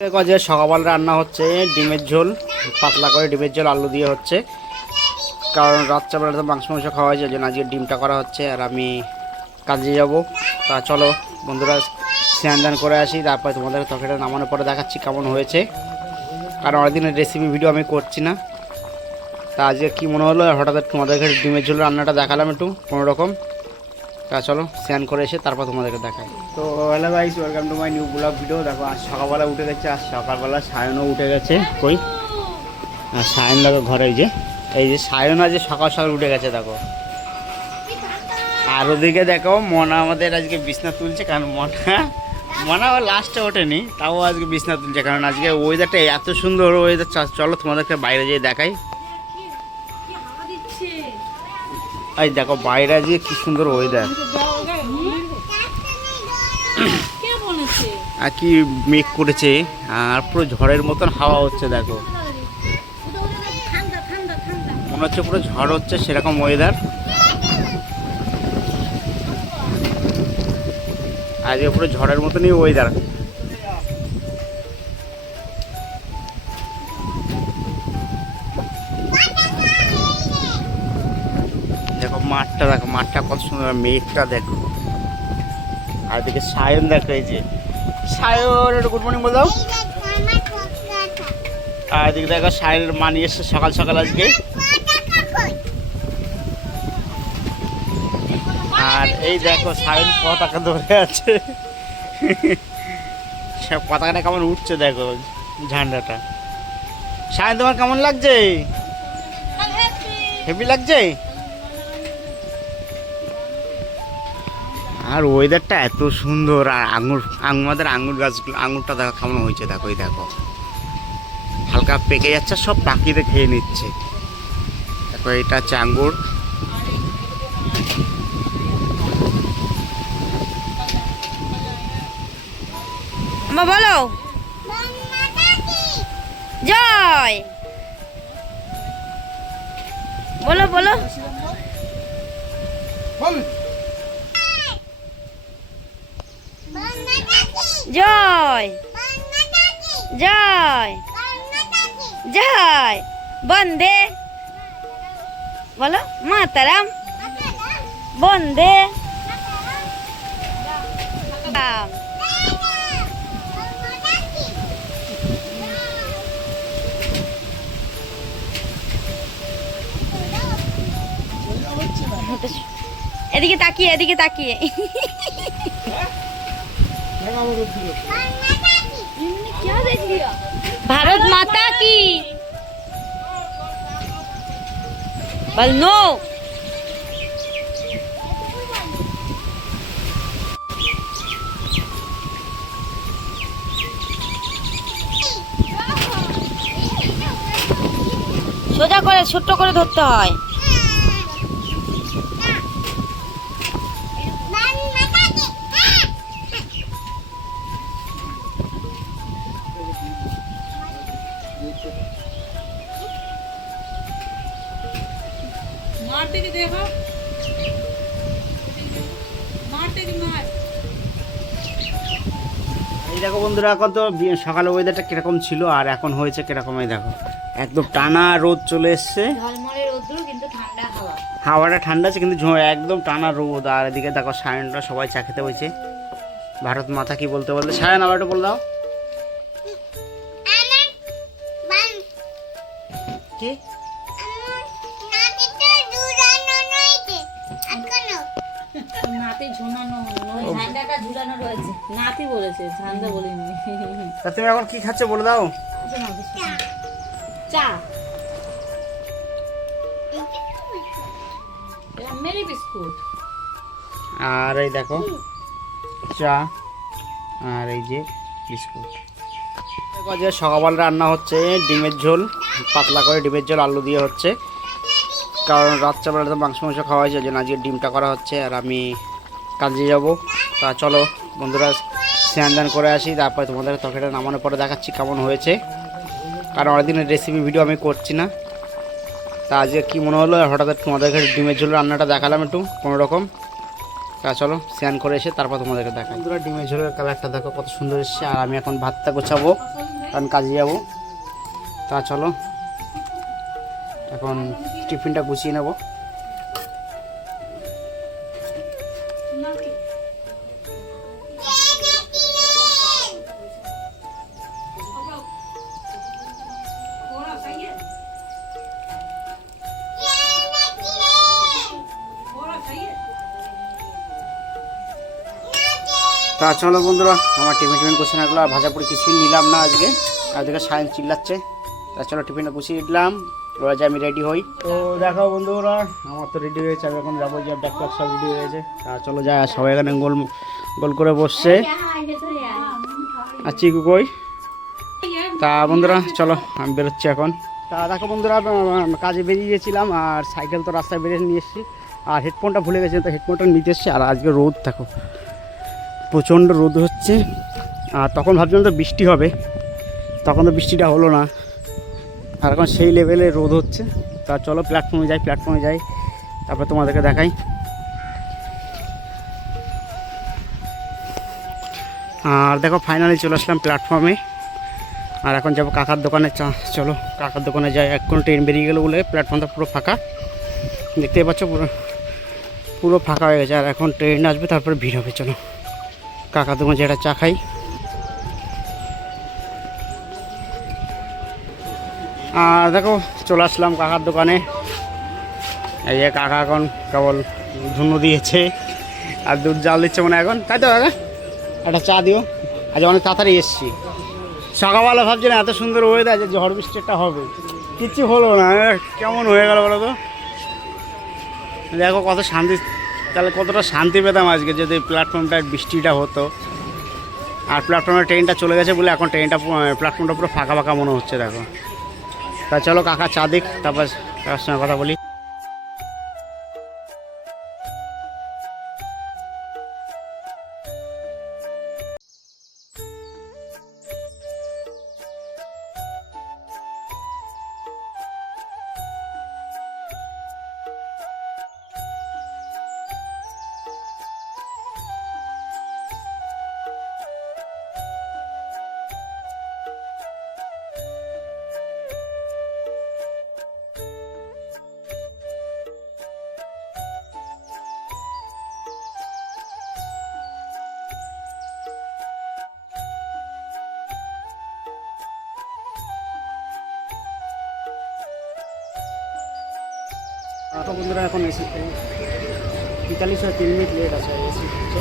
যে সকাল রান্না হচ্ছে ডিমের ঝোল, পাতলা করে ডিমের ঝোল আলু দিয়ে হচ্ছে। কারণ রাত্রেবেলা তো মাংস খাওয়া হয়েছে, জন্য আজকে ডিমটা করা হচ্ছে। আর আমি কাজে যাব, তা চলো বন্ধুরা স্নান দান করে আসি, তারপরে তোমাদের তরকারিটা নামানোর পরে দেখাচ্ছি কেমন হয়েছে। কারণ অনেকদিনের রেসিপি ভিডিও আমি করছি না, তা আজকে কী মনে হলো হঠাৎ তোমাদেরকে ডিমের ঝোল রান্নাটা দেখালাম একটু কোনোরকম। তা চলো স্নান করে এসে তারপর তোমাদেরকে দেখাই। তো hello guys, welcome to my new blog video. দেখো আজ সকালবেলা উঠে গেছে, আজ সকালবেলা সায়নও উঠে গেছে। কই আর সায়ন দেখো ঘরে, এই যে সায়ন আজ সকাল সকাল উঠে গেছে দেখো। আর ওদিকে দেখো মনা আমাদের আজকে বিছনা তুলছে, কারণ মনা লাস্টে ওঠেনি, তাও আজকে বিছনা তুলছে। কারণ আজকে ওয়েদারটা এত সুন্দর ওয়েদার, চলো তোমাদেরকে বাইরে যেয়ে দেখাই। এই দেখো বাইরে আজকে কি সুন্দর ওয়েদার, আর কি মেঘ করেছে, আর পুরো ঝড়ের মতন হাওয়া হচ্ছে। দেখো মনে হচ্ছে পুরো ঝড় হচ্ছে, সেরকম ওয়েদার আজকে, পুরো ঝড়ের মতনই ওয়েদার। দেখো মাঠটা, দেখো মাঠটা কত সুন্দর, মেঘটা দেখো। আর এদিকে সায়ন দেখো, এই যে সায়ন একটু গুড মর্নিং বলে দাও। আর এদিকে দেখো সায়নের মা নিয়ে এসছে সকাল সকাল আজকে। আর এই দেখো সায়ন পতাকা ধরে আছে, সব পতাকাটা কেমন উঠছে দেখো, ঝান্ডাটা। সায়ন তোমার কেমন লাগছে? হেভি লাগছে। আর ওয়েদারটা এত সুন্দর, আর আমাদের আঙুর গাছগুলো, আঙুরটা দেখো কেমন হয়েছে। দেখো এই দেখো হালকা পেকে যাচ্ছে, সব পাখিতে খেয়ে নিচ্ছে। দেখো এটা হচ্ছে আঙ্গুর। বলো জয়, বলো বলো জয় জয় জয়, বন্দে বলো মাতারাম, বন্দে এদিকে তাকিয়ে, এদিকে তাকিয়ে। ভারত মাতা কি বল, নো সোজা করে ছোট্ট করে ধরতে হয়। এই দেখো বন্ধুরা, এখন তো সকালে ওয়েদারটা কিরকম ছিল আর এখন হয়েছে কিরকম, এই দেখো একদম টানা রোদ চলে এসছে। হাওয়াটা ঠান্ডা আছে, কিন্তু একদম টানা রোদ। আর এদিকে দেখো সায়নটা সবাই চা খেতে হয়েছে। ভারত মাতা কি বলতে বলতে, সায়ন আবার একটু বলে দাও কি। তুমি এখন কি খাচ্ছ বলে দাও। চা, আর এই দেখো চা, আর এই যে বিস্কুট। যে সকাল রান্না হচ্ছে ডিমের ঝোল, পাতলা করে ডিমের ঝোল আলু দিয়ে হচ্ছে। কারণ রাত্রেবেলা তো মাংস খাওয়া হয়েছে, জন্য আজকে ডিমটা করা হচ্ছে। আর আমি কাজে যাব, তা চলো বন্ধুরা স্নান দান করে আসি, তারপরে তোমাদের তরকারিটা নামানোর পরে দেখাচ্ছি কেমন হয়েছে। কারণ অনেকদিনের রেসিপি ভিডিও আমি করছি না, তা আজকে কী মনে হলো হঠাৎ তোমাদেরকে ডিমের ঝোল রান্নাটা দেখালাম একটু কোনোরকম। তা চলো স্নান করে এসে তারপর তোমাদেরকে দেখাই। বন্ধুরা ডিমের ঝোলের কালারটা দেখো কত সুন্দর এসছে। আর আমি এখন ভাতটা গোছাবো কারণ কাজে যাবো। তা চলো এখন টিফিনটা গুছিয়ে নেবো। তা চলো বন্ধুরা আমার টিফিন গুছিয়ে রাখলো। আর ভাজা পুরি কিছুই নিলাম না আজকে, আজকে সায়ন চিল্লাচ্ছে। তা চলো টিফিনটা গুছিয়ে দিলাম, ওরা যে আমি রেডি হই। তো দেখো বন্ধুরা আমার তো রেডি হয়েছে, আমি এখন যাবো, যে ব্যাগ সব রেডি হয়েছে। তা চলো যায়, সবাই এখানে গোল গোল করে বসছে। আর চিকু কই? তা বন্ধুরা চলো আমি বেরোচ্ছি এখন। তা দেখো বন্ধুরা কাজে বেরিয়ে গিয়েছিলাম আর সাইকেল তো রাস্তায় বেরিয়ে নিয়ে এসেছি। আর হেডফোনটা ভুলে গেছি, তো হেডফোনটা নিতে এসেছি। আর আজকে রোদ দেখো, প্রচণ্ড রোদ হচ্ছে। আর তখন ভাবছিলাম তো বৃষ্টি হবে, তখন তো বৃষ্টিটা হলো না। আর এখন সেই লেভেলে রোদ হচ্ছে। তা চলো প্ল্যাটফর্মে যাই, তারপর তোমাদেরকে দেখাই। আর দেখো ফাইনালি চলে আসলাম প্ল্যাটফর্মে। আর এখন যাবো কাকার দোকানে। চলো কাকার দোকানে যাই। এখন ট্রেন বেরিয়ে গেলো বলে প্ল্যাটফর্মটা পুরো ফাঁকা, দেখতেই পাচ্ছ পুরো ফাঁকা হয়ে গেছে। আর এখন ট্রেন আসবে, তারপরে ভিড় হবে। চলো কাকার দোকানে যেটা চা খাই। আর দেখো চলে আসলাম কাকার দোকানে। এই যে কাকা এখন কেবল ধুনো দিয়েছে আর দুধ জাল দিচ্ছে মনে হয় এখন, তাই তো কাকা? একটা চা দিও। আজ অনেক তাড়াতাড়ি এসেছি, সকালবেলা ভাবছি না এত সুন্দর ওয়েদার যে ঝড় বৃষ্টিটা হবে, কিচ্ছু হলো না। কেমন হয়ে গেল বলো তো? দেখো কত শান্তি, তাহলে কতটা শান্তি পেতাম আজকে যদি প্ল্যাটফর্মটায় বৃষ্টিটা হতো। আর প্ল্যাটফর্মের ট্রেনটা চলে গেছে বলে এখন প্ল্যাটফর্মটা পুরো ফাঁকা ফাঁকা মনে হচ্ছে দেখো। তা চলো কাকা চা দিক, তারপর কাকার সঙ্গে কথা বলি। বন্ধুরা এখন এসি 45-3 মিনিট লেট আছে, এসি হচ্ছে।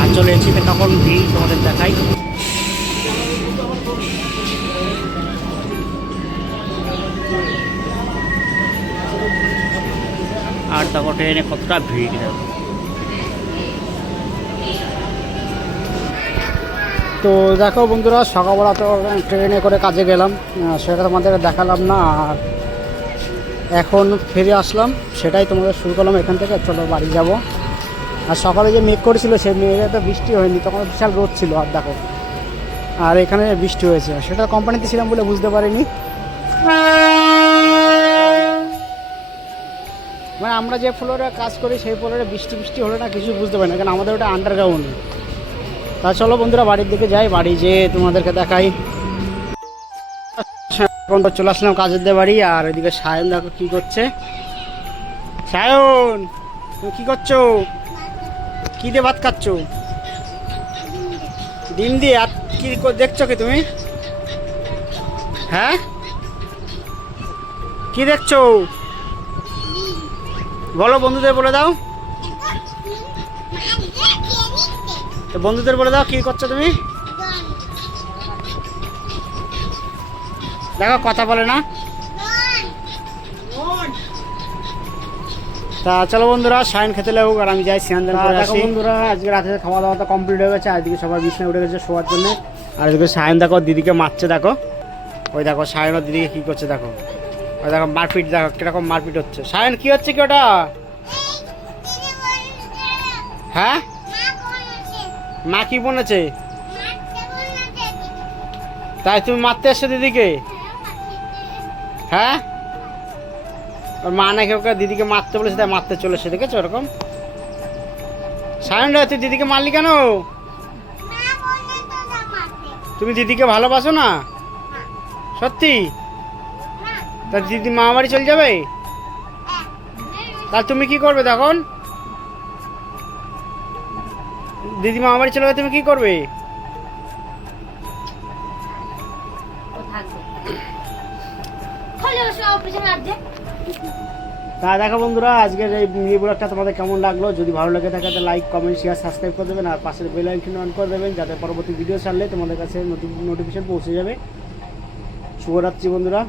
আর চলে এসিতে তখন ভিড় তোমাদের দেখাই। আর তখন ট্রেনে কতটা ভিড় দেখো। তো দেখো বন্ধুরা সকালবেলা তো ট্রেনে করে কাজে গেলাম, সেটা তোমাদের দেখালাম না। আর এখন ফিরে আসলাম, সেটাই তোমাদের শুরু করলাম এখান থেকে। চলো বাড়ি যাব। আর সকালে যে মেঘ করেছিল সেই মেঘে তো বৃষ্টি হয়নি, তখন বিশাল রোদ ছিল। আর দেখো আর এখানে বৃষ্টি হয়েছে, সেটা কোম্পানিতে ছিলাম বলে বুঝতে পারিনি। মানে আমরা যে ফ্লোরে কাজ করি সেই ফ্লোরে বৃষ্টি হলে না কিছু বুঝতে পারি না, কারণ আমাদের ওটা আন্ডারগ্রাউন্ড। তা চলো বন্ধুরা বাড়ির দিকে যাই, বাড়ি যেয়ে তোমাদেরকে দেখাই। এখন তো চলে আসলাম কাজের দিয়ে বাড়ি। আর এদিকে সায়ন দেখো কি করছে। সায়ন তুমি কি করছো? কি দিয়ে ভাত খাচ্ছ? ডিম দিয়ে। আর কি দেখছো কি তুমি? হ্যাঁ কি দেখছো বলো, বন্ধুদের বলে দাও। তো বন্ধুদের বলে দাও কি করছো তুমি। দেখো কথা বলে না। তা চলো বন্ধুরা সায়ন খেতে লাগুক আর আমি যাই স্নান দান করে আসি। বন্ধুরা আজকে রাতে খাওয়া দাওয়া তো কমপ্লিট হয়ে গেছে, আজকে সবাই বিছানায় উঠে গেছে শোয়ার জন্য। আর এদিকে সায়ন দেখো দিদিকে মারছে দেখো। ওই দেখো সায়ন আর দিদিকে কী করছে দেখো। ওই দেখো মারপিট, দেখো কিরকম মারপিট হচ্ছে। সায়ন কি হচ্ছে কি ওটা? হ্যাঁ মা কি বলেছে? তাই তুমি মারতে এসছো দিদিকে? হ্যাঁ ওর মা নাকি ওকে দিদিকে মারতে বলেছে, তাই মারতে চলেছে, দেখেছো ওরকম। সায়ন রে, তুই দিদিকে মারলি কেন? তুমি দিদিকে ভালোবাসো না সত্যি? তা দিদি মামা বাড়ি চলে যাবে, তা তুমি কি করবে তখন? দিদি মামা বাড়ি চলে গেলে তুমি কি করবে? তা দেখো বন্ধুরা, আজকের এই মিনি ব্লগটা তোমাদের কেমন লাগলো? যদি ভালো লাগে থাকে তাহলে লাইক, কমেন্ট, শেয়ার, সাবস্ক্রাইব করে দেবেন, আর পাশের বেল আইকন অন করে দেবেন, যাতে পরবর্তী ভিডিও ছাড়লে তোমাদের কাছে নোটিফিকেশন পৌঁছে যাবে। শুভরাত্রি বন্ধুরা।